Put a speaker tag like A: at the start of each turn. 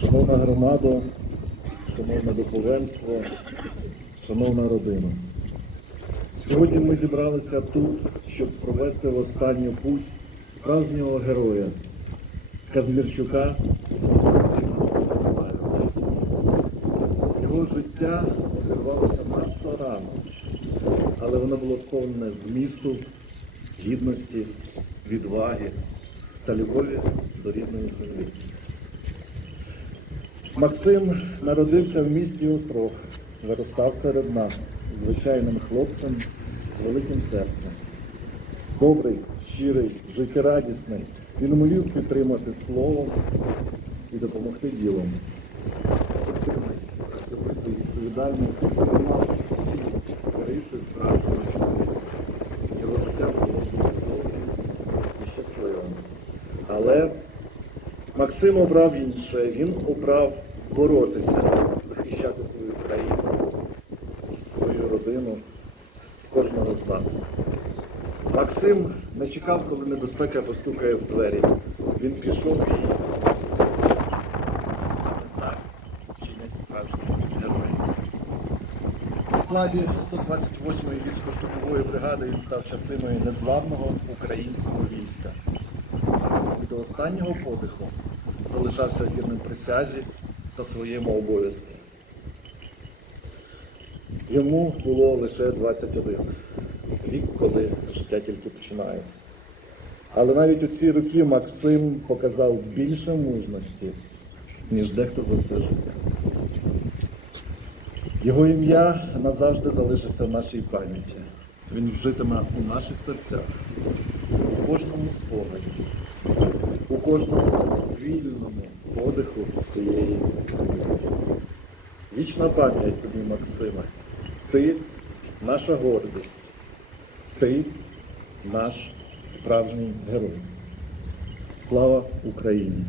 A: Шановна громада, шановне духовенство, шановна родина. Сьогодні ми зібралися тут, щоб провести в останню путь справжнього героя Казмірчука Максима Миколайовича. Його життя обірвалося надто рано, але воно було сповнене змісту, гідності, відваги та любові до рідної землі. Максим народився в місті Острог, виростав серед нас звичайним хлопцем з великим серцем. Добрий, щирий, життєрадісний. Він умів підтримати словом і допомогти ділом. Спортивний, працьовитий, відповідальний, мав всі риси справжнього чоловіка. Його життя було довгим і щасливим. Але Максим обрав інше. Він обрав боротися, захищати свою країну, свою родину, кожного з нас. Максим не чекав, коли небезпека постукає в двері. Він пішов і саме так чинять справжні герої. У складі 128-ї гірсько-штурмової бригади він став частиною незламного українського війська і до останнього подиху залишався вірним присязі та своєму обов'язку. Йому було лише 21 рік, коли життя тільки починається. Але навіть у ці роки Максим показав більше мужності, ніж дехто за все життя. Його ім'я назавжди залишиться в нашій пам'яті. Він житиме у наших серцях, кожному спогаді, у кожному вільному подиху цієї землі. Вічна пам'ять тобі, Максиме. Ти наша гордість. Ти наш справжній герой. Слава Україні!